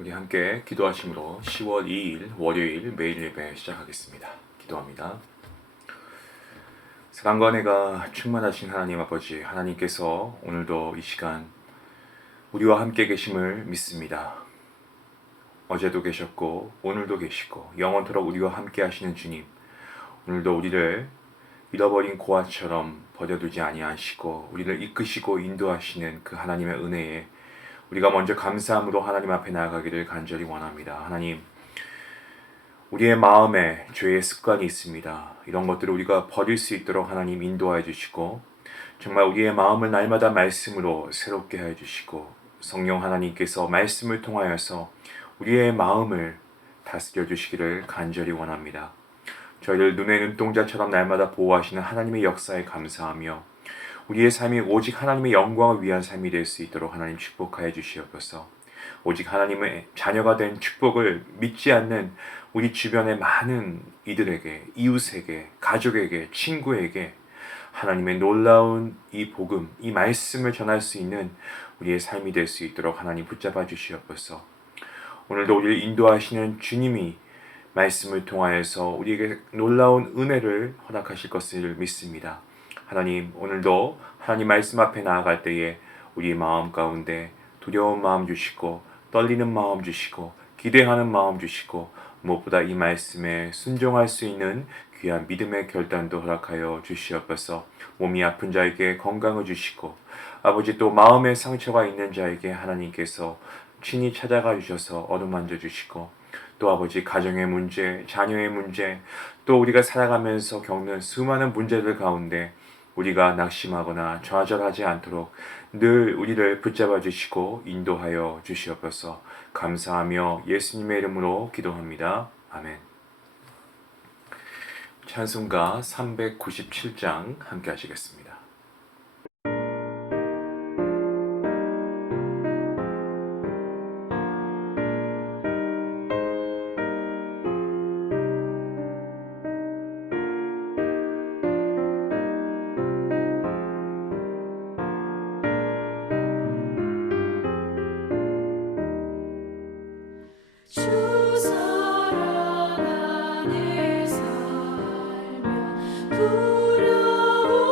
우리 함께 기도하심으로 10월 2일 월요일 매일 예배 시작하겠습니다. 기도합니다. 사랑과 은혜가 충만하신 하나님 아버지, 하나님께서 오늘도 이 시간 우리와 함께 계심을 믿습니다. 어제도 계셨고 오늘도 계시고 영원토록 우리와 함께 하시는 주님, 오늘도 우리를 잃어버린 고아처럼 버려두지 아니하시고 우리를 이끄시고 인도하시는 그 하나님의 은혜에 우리가 먼저 감사함으로 하나님 앞에 나아가기를 간절히 원합니다. 하나님, 우리의 마음에 죄의 습관이 있습니다. 이런 것들을 우리가 버릴 수 있도록 하나님 인도하여 주시고, 정말 우리의 마음을 날마다 말씀으로 새롭게 해 주시고, 성령 하나님께서 말씀을 통하여서 우리의 마음을 다스려 주시기를 간절히 원합니다. 저희를 눈의 눈동자처럼 날마다 보호하시는 하나님의 역사에 감사하며 우리의 삶이 오직 하나님의 영광을 위한 삶이 될 수 있도록 하나님 축복하여 주시옵소서. 오직 하나님의 자녀가 된 축복을 믿지 않는 우리 주변의 많은 이들에게, 이웃에게, 가족에게, 친구에게 하나님의 놀라운 이 복음, 이 말씀을 전할 수 있는 우리의 삶이 될 수 있도록 하나님 붙잡아 주시옵소서. 오늘도 우리를 인도하시는 주님이 말씀을 통하여서 우리에게 놀라운 은혜를 허락하실 것을 믿습니다. 하나님, 오늘도 하나님 말씀 앞에 나아갈 때에 우리의 마음 가운데 두려운 마음 주시고 떨리는 마음 주시고 기대하는 마음 주시고 무엇보다 이 말씀에 순종할 수 있는 귀한 믿음의 결단도 허락하여 주시옵소서. 몸이 아픈 자에게 건강을 주시고 아버지 또 마음에 상처가 있는 자에게 하나님께서 친히 찾아가 주셔서 어루만져 주시고 또 아버지 가정의 문제, 자녀의 문제, 또 우리가 살아가면서 겪는 수많은 문제들 가운데 우리가 낙심하거나 좌절하지 않도록 늘 우리를 붙잡아 주시고 인도하여 주시옵소서. 감사하며 예수님의 이름으로 기도합니다. 아멘. 찬송가 397장 함께 하시겠습니다. 주 사랑 안에 살면 두려움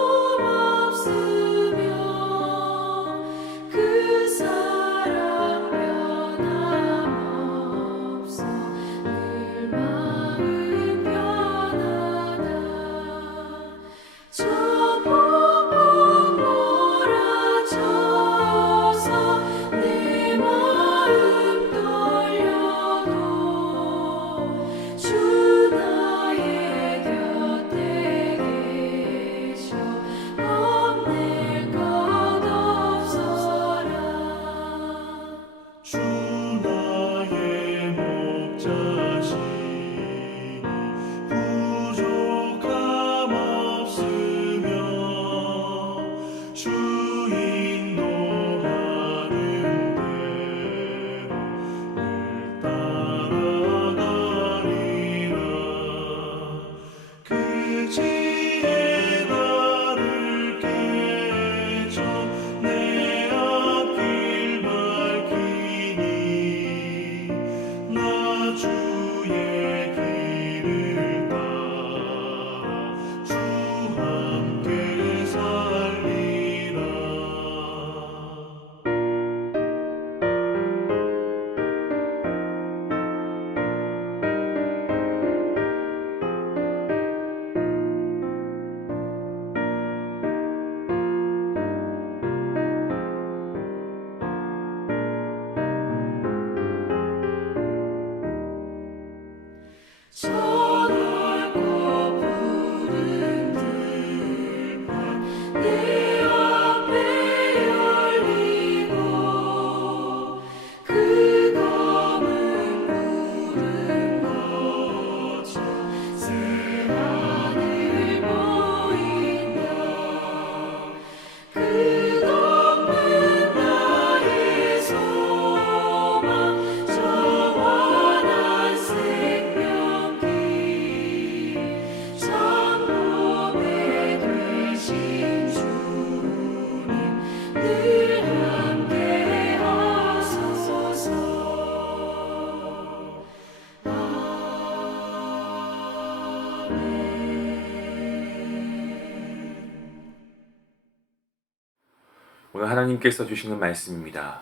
하나님께서 주시는 말씀입니다.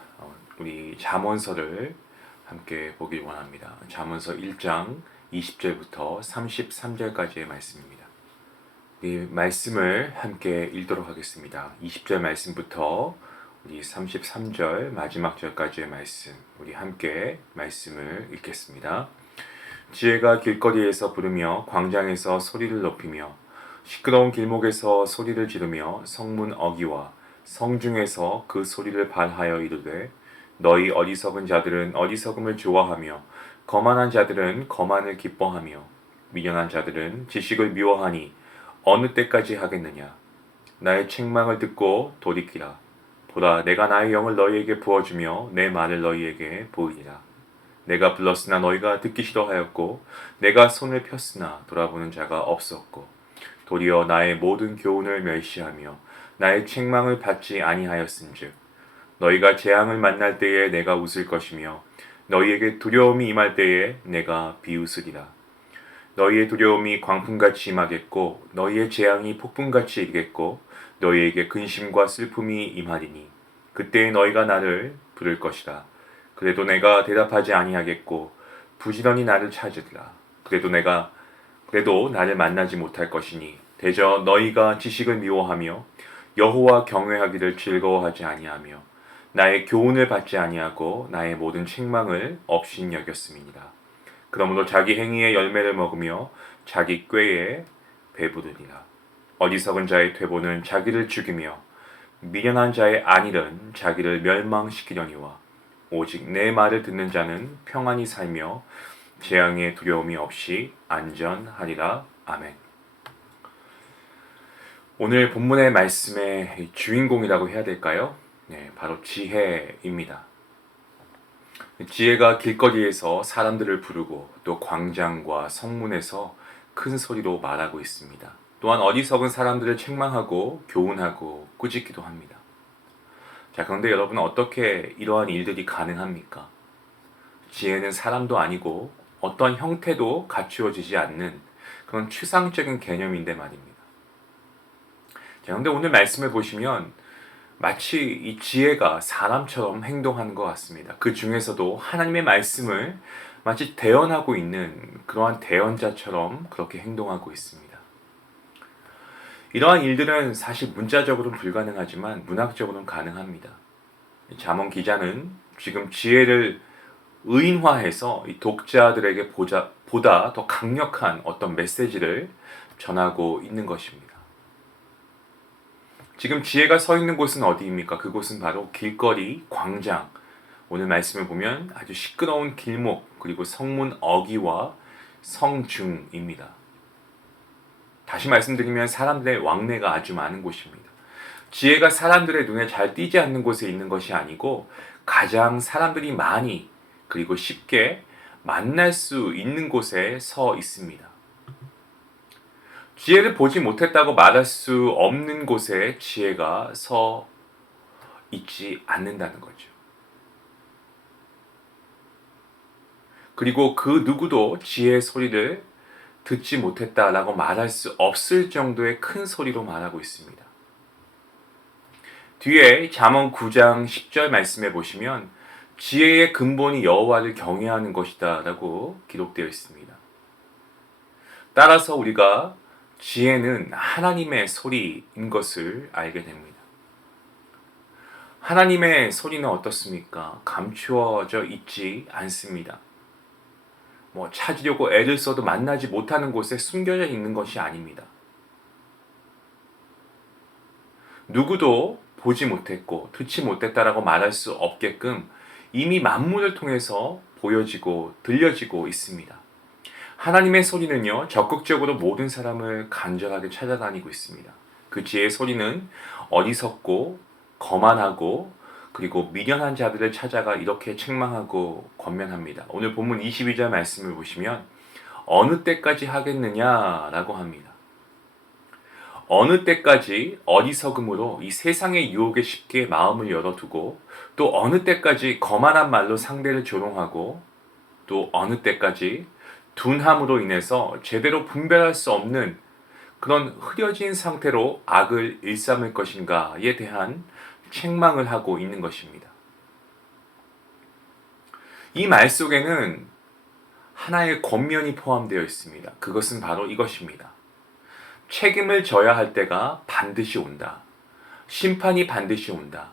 우리 잠언서를 함께 보길 원합니다. 잠언서 1장 20절부터 33절까지의 말씀입니다. 이 말씀을 함께 읽도록 하겠습니다. 20절 말씀부터 우리 33절 마지막 절까지의 말씀, 우리 함께 말씀을 읽겠습니다. 지혜가 길거리에서 부르며 광장에서 소리를 높이며 시끄러운 길목에서 소리를 지르며 성문 어귀와 성중에서 그 소리를 발하여 이르되 너희 어리석은 자들은 어리석음을 좋아하며 거만한 자들은 거만을 기뻐하며 미련한 자들은 지식을 미워하니 어느 때까지 하겠느냐. 나의 책망을 듣고 돌이키라. 보라, 내가 나의 영을 너희에게 부어주며 내 말을 너희에게 보이리라. 내가 불렀으나 너희가 듣기 싫어하였고 내가 손을 폈으나 돌아보는 자가 없었고 도리어 나의 모든 교훈을 멸시하며 나의 책망을 받지 아니하였은즉 너희가 재앙을 만날 때에 내가 웃을 것이며 너희에게 두려움이 임할 때에 내가 비웃으리라. 너희의 두려움이 광풍같이 임하겠고 너희의 재앙이 폭풍같이 이르겠고 너희에게 근심과 슬픔이 임하리니 그때에 너희가 나를 부를 것이라. 그래도 내가 대답하지 아니하겠고 부지런히 나를 찾으리라. 그래도 나를 만나지 못할 것이니 대저 너희가 지식을 미워하며 여호와 경외하기를 즐거워하지 아니하며 나의 교훈을 받지 아니하고 나의 모든 책망을 업신여겼음이니라. 그러므로 자기 행위의 열매를 먹으며 자기 꾀에 배부르리라. 어리석은 자의 퇴보는 자기를 죽이며 미련한 자의 안일은 자기를 멸망시키려니와 오직 내 말을 듣는 자는 평안히 살며 재앙의 두려움이 없이 안전하리라. 아멘. 오늘 본문의 말씀의 주인공이라고 해야 될까요? 네, 바로 지혜입니다. 지혜가 길거리에서 사람들을 부르고 또 광장과 성문에서 큰 소리로 말하고 있습니다. 또한 어리석은 사람들을 책망하고 교훈하고 꾸짖기도 합니다. 자, 그런데 여러분 어떻게 이러한 일들이 가능합니까? 지혜는 사람도 아니고 어떤 형태도 갖추어지지 않는 그런 추상적인 개념인데 말입니다. 자, 그런데 오늘 말씀을 보시면 마치 이 지혜가 사람처럼 행동하는 것 같습니다. 그 중에서도 하나님의 말씀을 마치 대언하고 있는 그러한 대언자처럼 그렇게 행동하고 있습니다. 이러한 일들은 사실 문자적으로는 불가능하지만 문학적으로는 가능합니다. 잠언 기자는 지금 지혜를 의인화해서 이 독자들에게 보다 더 강력한 어떤 메시지를 전하고 있는 것입니다. 지금 지혜가 서 있는 곳은 어디입니까? 그곳은 바로 길거리, 광장. 오늘 말씀을 보면 아주 시끄러운 길목, 그리고 성문 어귀와 성중입니다. 다시 말씀드리면 사람들의 왕래가 아주 많은 곳입니다. 지혜가 사람들의 눈에 잘 띄지 않는 곳에 있는 것이 아니고 가장 사람들이 많이 그리고 쉽게 만날 수 있는 곳에 서 있습니다. 지혜를 보지 못했다고 말할 수 없는 곳에 지혜가 서 있지 않는다는 거죠. 그리고 그 누구도 지혜의 소리를 듣지 못했다라고 말할 수 없을 정도의 큰 소리로 말하고 있습니다. 뒤에 잠언 9장 10절 말씀에 보시면 지혜의 근본이 여호와를 경외하는 것이다 라고 기록되어 있습니다. 따라서 우리가 지혜는 하나님의 소리인 것을 알게 됩니다. 하나님의 소리는 어떻습니까? 감추어져 있지 않습니다. 찾으려고 애를 써도 만나지 못하는 곳에 숨겨져 있는 것이 아닙니다. 누구도 보지 못했고 듣지 못했다라고 말할 수 없게끔 이미 만물을 통해서 보여지고 들려지고 있습니다. 하나님의 소리는요, 적극적으로 모든 사람을 간절하게 찾아다니고 있습니다. 그 지혜의 소리는 어리석고 거만하고 그리고 미련한 자들을 찾아가 이렇게 책망하고 권면합니다. 오늘 본문 22절 말씀을 보시면 어느 때까지 하겠느냐라고 합니다. 어느 때까지 어리석음으로 이 세상의 유혹에 쉽게 마음을 열어두고 또 어느 때까지 거만한 말로 상대를 조롱하고 또 어느 때까지 둔함으로 인해서 제대로 분별할 수 없는 그런 흐려진 상태로 악을 일삼을 것인가에 대한 책망을 하고 있는 것입니다. 이 말 속에는 하나의 권면이 포함되어 있습니다. 그것은 바로 이것입니다. 책임을 져야 할 때가 반드시 온다. 심판이 반드시 온다.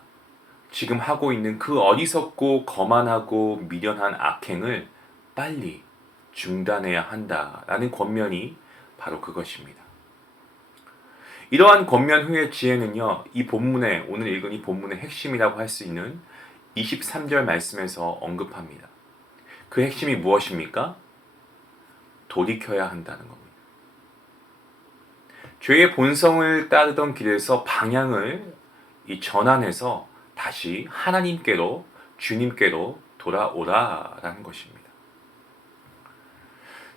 지금 하고 있는 그 어리석고 거만하고 미련한 악행을 빨리 중단해야 한다라는 권면이 바로 그것입니다. 이러한 권면 후의 지혜는요, 이 본문의, 오늘 읽은 이 본문의 핵심이라고 할 수 있는 23절 말씀에서 언급합니다. 그 핵심이 무엇입니까? 돌이켜야 한다는 겁니다. 죄의 본성을 따르던 길에서 방향을 전환해서 다시 하나님께로, 주님께로 돌아오라라는 것입니다.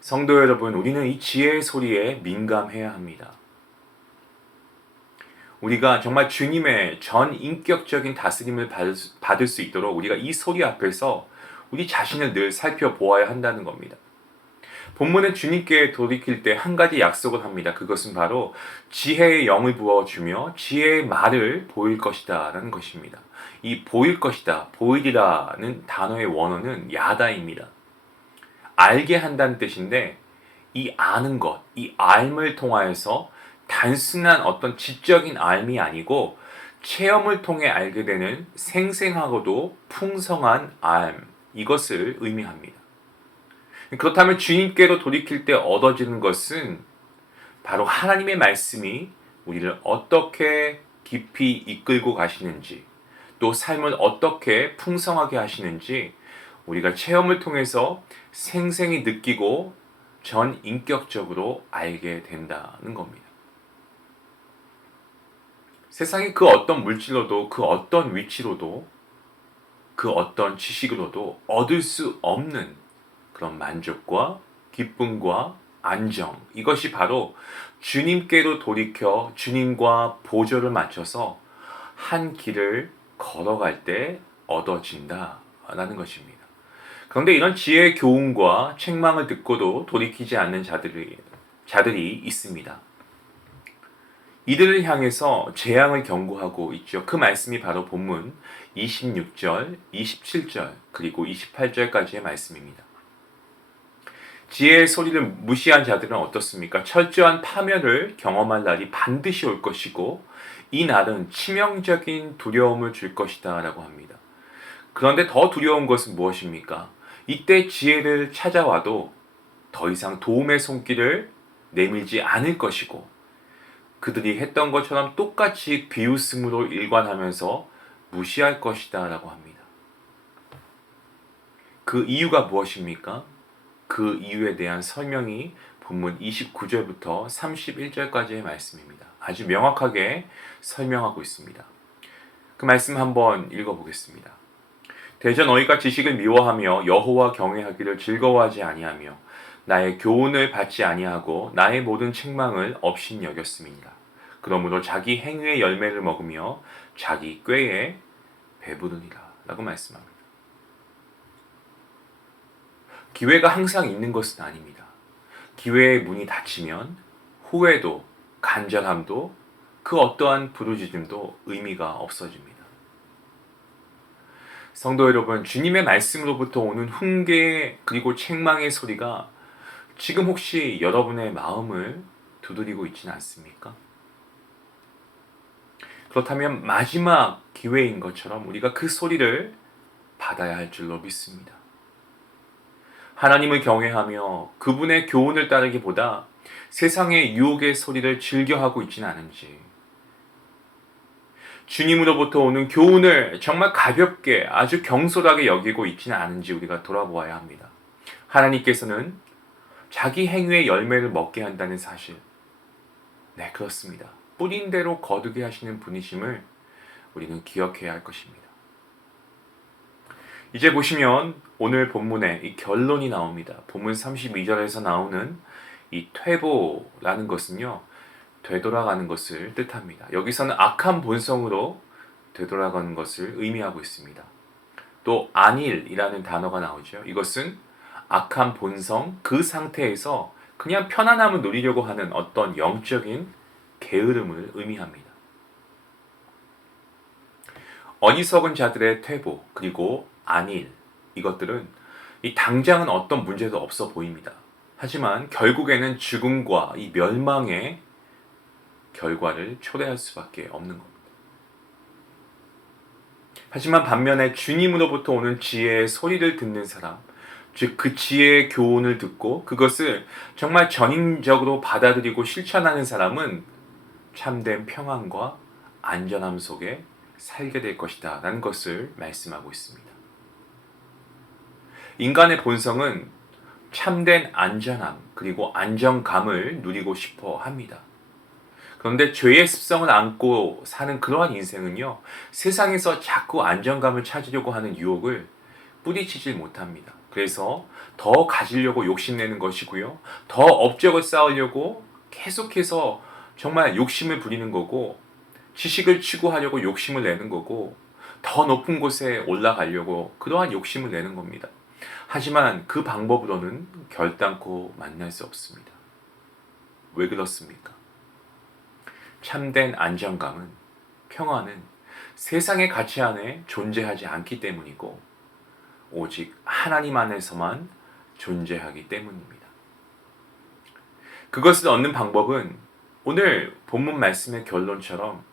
성도 여러분, 우리는 이 지혜의 소리에 민감해야 합니다. 우리가 정말 주님의 전 인격적인 다스림을 받을 수 있도록 우리가 이 소리 앞에서 우리 자신을 늘 살펴보아야 한다는 겁니다. 본문은 주님께 돌이킬 때 한 가지 약속을 합니다. 그것은 바로 지혜의 영을 부어주며 지혜의 말을 보일 것이다 라는 것입니다. 이 보일 것이다, 보이리라는 단어의 원어는 야다입니다. 알게 한다는 뜻인데 이 아는 것, 이 알을 통하여서 단순한 어떤 지적인 알미 아니고 체험을 통해 알게 되는 생생하고도 풍성한 알, 이것을 의미합니다. 그렇다면 주님께로 돌이킬 때 얻어지는 것은 바로 하나님의 말씀이 우리를 어떻게 깊이 이끌고 가시는지, 또 삶을 어떻게 풍성하게 하시는지 우리가 체험을 통해서 생생히 느끼고 전 인격적으로 알게 된다는 겁니다. 세상의 그 어떤 물질로도, 그 어떤 위치로도, 그 어떤 지식으로도 얻을 수 없는 그런 만족과 기쁨과 안정, 이것이 바로 주님께로 돌이켜 주님과 보조를 맞춰서 한 길을 걸어갈 때 얻어진다라는 것입니다. 그런데 이런 지혜의 교훈과 책망을 듣고도 돌이키지 않는 자들이 있습니다. 이들을 향해서 재앙을 경고하고 있죠. 그 말씀이 바로 본문 26절, 27절, 그리고 28절까지의 말씀입니다. 지혜의 소리를 무시한 자들은 어떻습니까? 철저한 파멸을 경험할 날이 반드시 올 것이고 이 날은 치명적인 두려움을 줄 것이다 라고 합니다. 그런데 더 두려운 것은 무엇입니까? 이때 지혜를 찾아와도 더 이상 도움의 손길을 내밀지 않을 것이고 그들이 했던 것처럼 똑같이 비웃음으로 일관하면서 무시할 것이다 라고 합니다. 그 이유가 무엇입니까? 그 이유에 대한 설명이 본문 29절부터 31절까지의 말씀입니다. 아주 명확하게 설명하고 있습니다. 그 말씀 한번 읽어보겠습니다. 대저 너희가 지식을 미워하며 여호와 경외하기를 즐거워하지 아니하며 나의 교훈을 받지 아니하고 나의 모든 책망을 업신 여겼음이니라. 그러므로 자기 행위의 열매를 먹으며 자기 꾀에 배부르니라 라고 말씀합니다. 기회가 항상 있는 것은 아닙니다. 기회의 문이 닫히면 후회도 간절함도 그 어떠한 부르짖음도 의미가 없어집니다. 성도 여러분, 주님의 말씀으로부터 오는 훈계 그리고 책망의 소리가 지금 혹시 여러분의 마음을 두드리고 있지는 않습니까? 그렇다면 마지막 기회인 것처럼 우리가 그 소리를 받아야 할 줄로 믿습니다. 하나님을 경외하며 그분의 교훈을 따르기보다 세상의 유혹의 소리를 즐겨하고 있지는 않은지, 주님으로부터 오는 교훈을 정말 가볍게 아주 경솔하게 여기고 있지는 않은지 우리가 돌아보아야 합니다. 하나님께서는 자기 행위의 열매를 먹게 한다는 사실, 네, 그렇습니다. 뿌린 대로 거두게 하시는 분이심을 우리는 기억해야 할 것입니다. 이제 보시면 오늘 본문에 이 결론이 나옵니다. 본문 32절에서 나오는 이 퇴보라는 것은요, 되돌아가는 것을 뜻합니다. 여기서는 악한 본성으로 되돌아가는 것을 의미하고 있습니다. 또 안일이라는 단어가 나오죠. 이것은 악한 본성, 그 상태에서 그냥 편안함을 누리려고 하는 어떤 영적인 게으름을 의미합니다. 어리석은 자들의 퇴보, 그리고 안일, 이것들은 이 당장은 어떤 문제도 없어 보입니다. 하지만 결국에는 죽음과 이 멸망의 결과를 초래할 수밖에 없는 겁니다. 하지만 반면에 주님으로부터 오는 지혜의 소리를 듣는 사람, 즉 그 지혜의 교훈을 듣고 그것을 정말 전인적으로 받아들이고 실천하는 사람은 참된 평안과 안전함 속에 살게 될 것이다 라는 것을 말씀하고 있습니다. 인간의 본성은 참된 안전함 그리고 안정감을 누리고 싶어 합니다. 그런데 죄의 습성을 안고 사는 그러한 인생은요, 세상에서 자꾸 안정감을 찾으려고 하는 유혹을 뿌리치질 못합니다. 그래서 더 가지려고 욕심내는 것이고요, 더 업적을 쌓으려고 계속해서 정말 욕심을 부리는 거고, 지식을 추구하려고 욕심을 내는 거고, 더 높은 곳에 올라가려고 그러한 욕심을 내는 겁니다. 하지만 그 방법으로는 결단코 만날 수 없습니다. 왜 그렇습니까? 참된 안정감은, 평안은 세상의 가치 안에 존재하지 않기 때문이고 오직 하나님 안에서만 존재하기 때문입니다. 그것을 얻는 방법은 오늘 본문 말씀의 결론처럼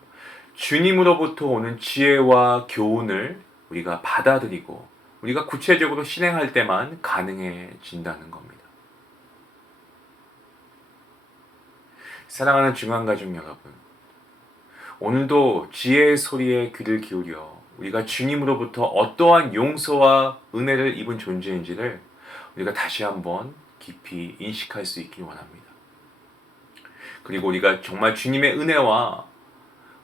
주님으로부터 오는 지혜와 교훈을 우리가 받아들이고 우리가 구체적으로 실행할 때만 가능해진다는 겁니다. 사랑하는 중앙가족 여러분, 오늘도 지혜의 소리에 귀를 기울여 우리가 주님으로부터 어떠한 용서와 은혜를 입은 존재인지를 우리가 다시 한번 깊이 인식할 수 있길 원합니다. 그리고 우리가 정말 주님의 은혜와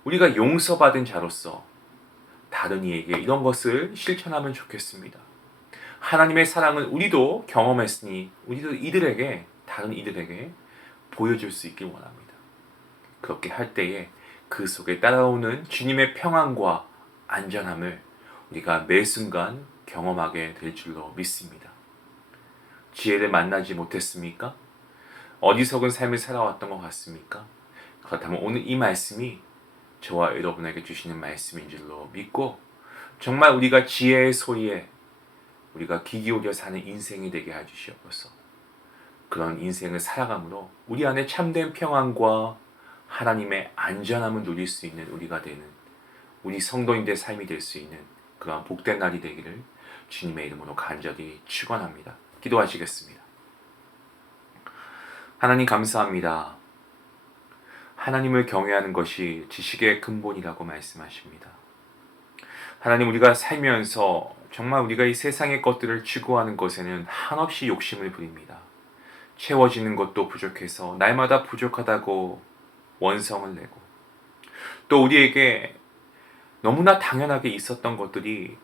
우리가 용서받은 자로서 다른 이에게 이런 것을 실천하면 좋겠습니다. 하나님의 사랑을 우리도 경험했으니 우리도 다른 이들에게 보여줄 수 있길 원합니다. 그렇게 할 때에 그 속에 따라오는 주님의 평안과 안전함을 우리가 매 순간 경험하게 될 줄로 믿습니다. 지혜를 만나지 못했습니까? 어리석은 삶을 살아왔던 것 같습니까? 그렇다면 오늘 이 말씀이 저와 여러분에게 주시는 말씀인 줄로 믿고 정말 우리가 지혜의 소리에 우리가 귀 기울여 사는 인생이 되게 해주시옵소서. 그런 인생을 살아감으로 우리 안에 참된 평안과 하나님의 안전함을 누릴 수 있는 우리가 되는 우리 성도인들의 삶이 될 수 있는 그러한 복된 날이 되기를 주님의 이름으로 간절히 축원합니다. 기도하시겠습니다. 하나님 감사합니다. 하나님을 경외하는 것이 지식의 근본이라고 말씀하십니다. 하나님, 우리가 살면서 정말 우리가 이 세상의 것들을 추구하는 것에는 한없이 욕심을 부립니다. 채워지는 것도 부족해서 날마다 부족하다고 원성을 내고 또 우리에게 너무나 당연하게 있었던 것들이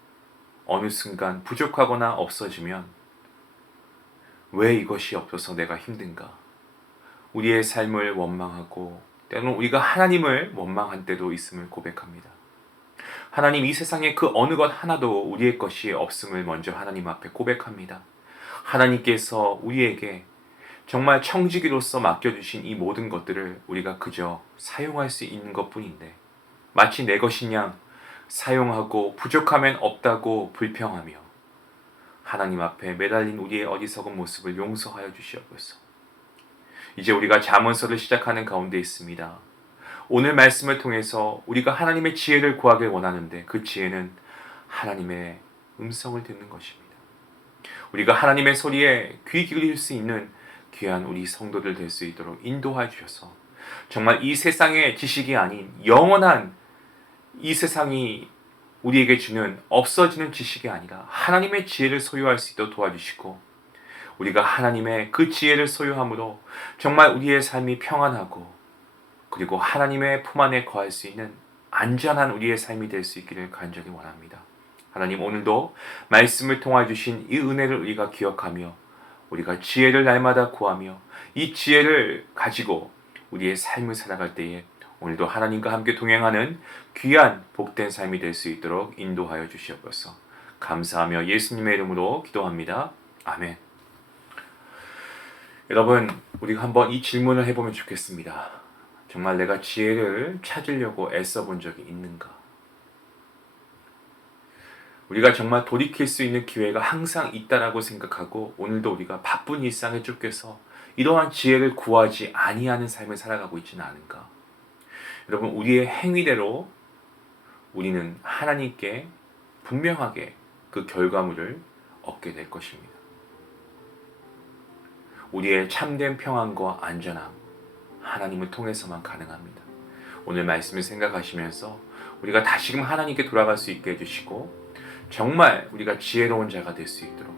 어느 순간 부족하거나 없어지면 왜 이것이 없어서 내가 힘든가? 우리의 삶을 원망하고 때로는 우리가 하나님을 원망한 때도 있음을 고백합니다. 하나님, 이 세상에 그 어느 것 하나도 우리의 것이 없음을 먼저 하나님 앞에 고백합니다. 하나님께서 우리에게 정말 청지기로서 맡겨주신 이 모든 것들을 우리가 그저 사용할 수 있는 것뿐인데 마치 내 것인 양 사용하고 부족하면 없다고 불평하며 하나님 앞에 매달린 우리의 어리석은 모습을 용서하여 주시옵소서. 이제 우리가 잠언서를 시작하는 가운데 있습니다. 오늘 말씀을 통해서 우리가 하나님의 지혜를 구하길 원하는데 그 지혜는 하나님의 음성을 듣는 것입니다. 우리가 하나님의 소리에 귀 기울일 수 있는 귀한 우리 성도들 될 수 있도록 인도하여 주셔서 정말 이 세상의 지식이 아닌 영원한 이 세상이 우리에게 주는 없어지는 지식이 아니라 하나님의 지혜를 소유할 수 있도록 도와주시고 우리가 하나님의 그 지혜를 소유함으로 정말 우리의 삶이 평안하고 그리고 하나님의 품 안에 거할 수 있는 안전한 우리의 삶이 될 수 있기를 간절히 원합니다. 하나님, 오늘도 말씀을 통해 주신 이 은혜를 우리가 기억하며 우리가 지혜를 날마다 구하며 이 지혜를 가지고 우리의 삶을 살아갈 때에 오늘도 하나님과 함께 동행하는 귀한 복된 삶이 될 수 있도록 인도하여 주시옵소서. 감사하며 예수님의 이름으로 기도합니다. 아멘. 여러분, 우리가 한번 이 질문을 해보면 좋겠습니다. 정말 내가 지혜를 찾으려고 애써본 적이 있는가? 우리가 정말 돌이킬 수 있는 기회가 항상 있다라고 생각하고 오늘도 우리가 바쁜 일상에 쫓겨서 이러한 지혜를 구하지 아니하는 삶을 살아가고 있지는 않은가? 여러분, 우리의 행위대로 우리는 하나님께 분명하게 그 결과물을 얻게 될 것입니다. 우리의 참된 평안과 안전함, 하나님을 통해서만 가능합니다. 오늘 말씀을 생각하시면서 우리가 다시금 하나님께 돌아갈 수 있게 해주시고 정말 우리가 지혜로운 자가 될 수 있도록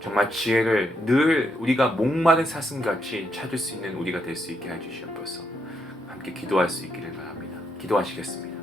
정말 지혜를 늘 우리가 목마른 사슴같이 찾을 수 있는 우리가 될 수 있게 해주시옵소서. 함께 기도할 수 있기를 바랍니다. 기도하시겠습니다.